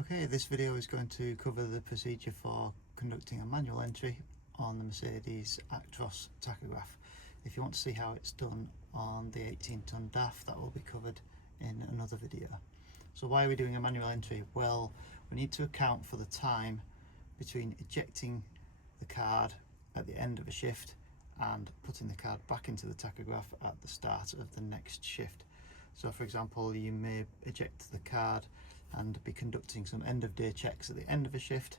Okay, this video is going to cover the procedure for conducting a manual entry on the Mercedes Actros tachograph. If you want to see how it's done on the 18-ton DAF, that will be covered in another video. So why are we doing a manual entry? Well, we need to account for the time between ejecting the card at the end of a shift and putting the card back into the tachograph at the start of the next shift. So for example, you may eject the card and be conducting some end of day checks at the end of a shift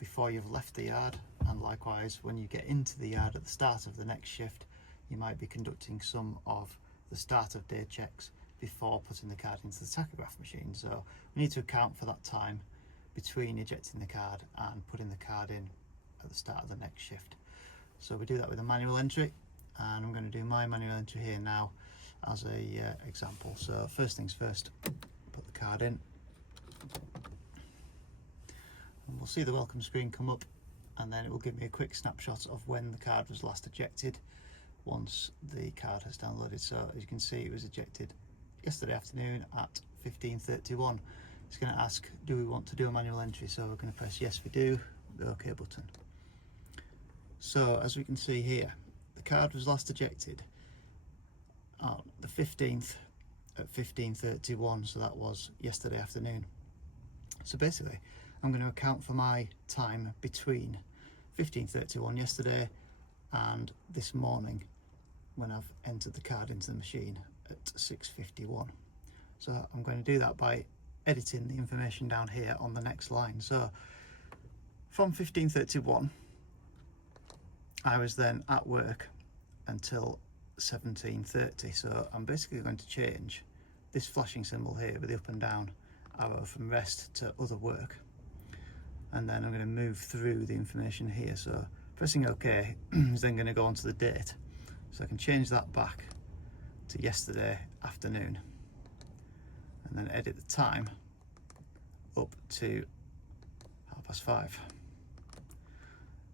before you've left the yard, and likewise when you get into the yard at the start of the next shift, you might be conducting some of the start of day checks before putting the card into the tachograph machine. So we need to account for that time between ejecting the card and putting the card in at the start of the next shift. So we do that with a manual entry, and I'm going to do my manual entry here now as a example. So first things first, put the card in, and we'll see the welcome screen come up, and then it will give me a quick snapshot of when the card was last ejected once the card has downloaded. So as you can see, it was ejected yesterday afternoon at 15:31. It's going to ask, do we want to do a manual entry? So we're going to press yes we do, the OK button. So as we can see here, the card was last ejected on the 15th at 15:31, so that was yesterday afternoon. So basically I'm going to account for my time between 15:31 yesterday and this morning when I've entered the card into the machine at 6:51. So I'm going to do that by editing the information down here on the next line. So from 15:31 I was then at work until 17:30. So I'm basically going to change this flashing symbol here with the up and down arrow from rest to other work, and then I'm going to move through the information here. So pressing OK is then going to go on to the date, so I can change that back to yesterday afternoon and then edit the time up to 5:30.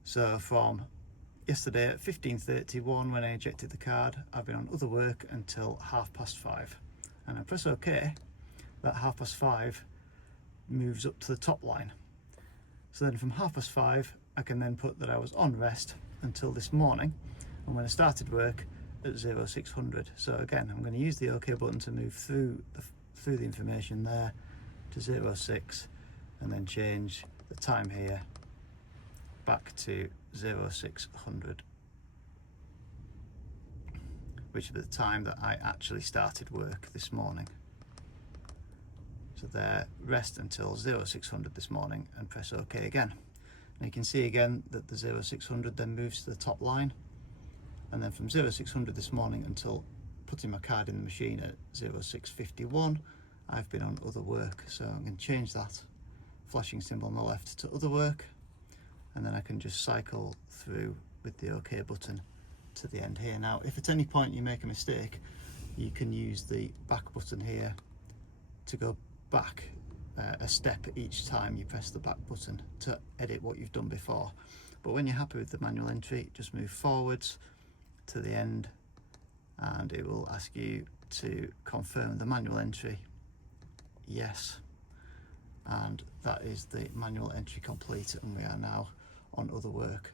So from yesterday at 15:31 when I ejected the card, I've been on other work until 5:30, and I press OK. That 5:30 moves up to the top line. So then from 5:30 I can then put that I was on rest until this morning, and when I started work at 0600. So again, I'm going to use the OK button to move through the information there to 06, and then change the time here back to 0600, which is the time that I actually started work this morning. So there, rest until 0600 this morning, and press OK again. And you can see again that the 0600 then moves to the top line, and then from 0600 this morning until putting my card in the machine at 0651, I've been on other work. So I'm going to change that flashing symbol on the left to other work, and then I can just cycle through with the OK button to the end here. Now, if at any point you make a mistake, you can use the back button here to go back a step each time you press the back button to edit what you've done before. But when you're happy with the manual entry, just move forwards to the end, and it will ask you to confirm the manual entry. Yes, and that is the manual entry complete, and we are now on other work.